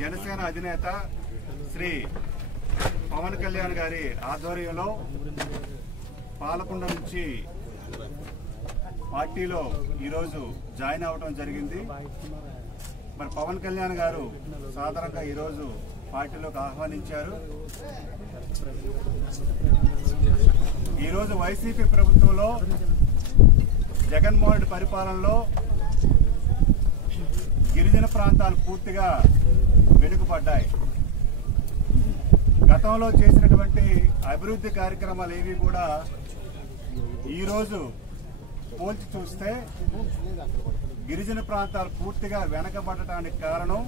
జనసేన అధినేత శ్రీ పవన్ కళ్యాణ్ గారి ఆధ్వర్యంలో పాలకొండ నుంచి పార్టీలో ఈరోజు జాయిన్ అవ్వడం జరిగింది. మరి పవన్ కళ్యాణ్ గారు సాధారణంగా ఈరోజు పార్టీలోకి ఆహ్వానించారు. ఈరోజు వైసీపీ ప్రభుత్వంలో జగన్మోహన్ రెడ్డి పరిపాలనలో గిరిజన ప్రాంతాలు పూర్తిగా వెనుకబడ్డాయి. గతంలో చేసినటువంటి అభివృద్ధి కార్యక్రమాలు ఏవి కూడా ఈరోజు పోల్చి చూస్తే గిరిజన ప్రాంతాలు పూర్తిగా వెనకబడటానికి కారణం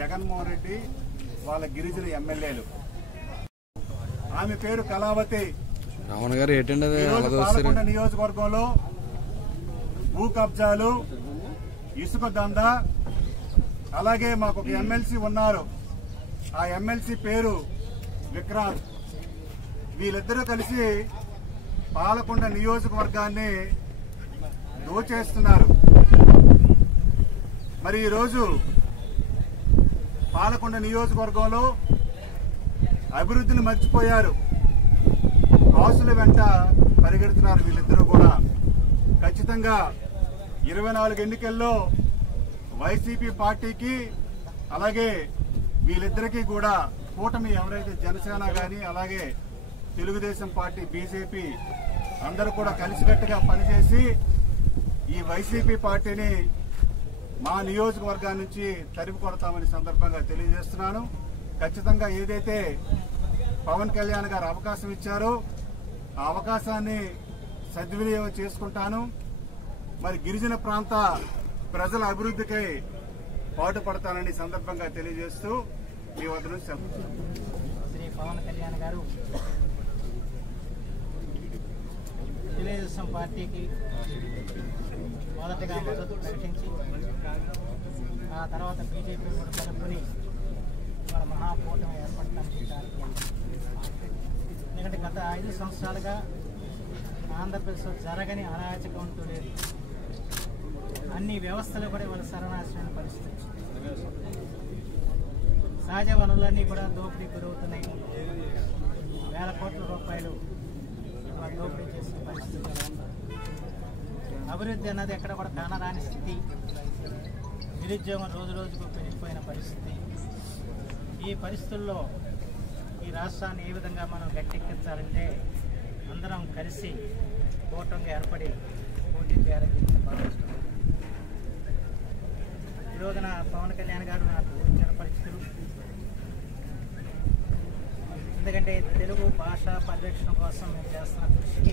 జగన్మోహన్ రెడ్డి వాళ్ళ గిరిజన ఎమ్మెల్యేలు. ఆమె పేరు కళావతి. పాలకొండ నియోజకవర్గంలో భూ కబ్జాలు, ఇసుక దందా, అలాగే మాకు ఒక ఎమ్మెల్సీ ఉన్నారు, ఆ ఎమ్మెల్సీ పేరు విక్రాంత్. వీళ్ళిద్దరూ కలిసి పాలకొండ నియోజకవర్గాన్ని దోచేస్తున్నారు. మరి ఈరోజు పాలకొండ నియోజకవర్గంలో అభివృద్ధిని మర్చిపోయారు, ఆస్తుల వెంట పరిగెడుతున్నారు వీళ్ళిద్దరూ కూడా. ఖచ్చితంగా 24 ఎన్నికల్లో వైసీపీ పార్టీకి అలాగే వీళ్ళిద్దరికీ కూడా కూటమి ఎవరైతే జనసేన గాని అలాగే తెలుగుదేశం పార్టీ బీజేపీ అందరూ కూడా కలిసికట్టుగా పనిచేసి ఈ వైసీపీ పార్టీని మా నియోజకవర్గాల నుంచి తరిమి కొడతామని సందర్భంగా తెలియజేస్తున్నాను. ఖచ్చితంగా ఏదైతే పవన్ కళ్యాణ్ గారు అవకాశం ఇచ్చారో ఆ అవకాశాన్ని సద్వినియోగం చేసుకుంటాను. మరి గిరిజన ప్రాంత ప్రజల అభివృద్ధికై పాటుపడతానని సందర్భంగా తెలియజేస్తూ మీ వద్ద నుంచి శ్రీ పవన్ కళ్యాణ్ గారు తెలుగుదేశం పార్టీకి మొదటగా మద్దతు ప్రకటించి ఆ తర్వాత బీజేపీ కూడా కలుపుకొని మన మహాకూటమి ఏర్పడటానికి ఎందుకంటే గత 5 సంవత్సరాలుగా ఆంధ్రప్రదేశ్లో జరగని అరాచకం అంటూ లేదు. అన్ని వ్యవస్థలు కూడా వాళ్ళ సర్వనాశనమైన పరిస్థితి. సహజ వనరులన్నీ కూడా దోపిడీ గురవుతున్నాయి. వేల కోట్ల రూపాయలు దోపిడీ చేసిన పరిస్థితి. అభివృద్ధి అన్నది ఎక్కడ కూడా కానరాని స్థితి. నిరుద్యోగం రోజు రోజుకు పెరిగిపోయిన పరిస్థితి. ఈ పరిస్థితుల్లో ఈ రాష్ట్రాన్ని ఏ విధంగా మనం గట్టెక్కించాలంటే అందరం కలిసి కూటమిగా ఏర్పడి పోటీ చేయాలని చెప్పి భావిస్తున్నాం. ఈ రోజున పవన్ కళ్యాణ్ గారు నాకు తెలిసిన పరిస్థితులు, ఎందుకంటే తెలుగు భాష పరిరక్షణ కోసం మేము చేస్తున్న కృషికి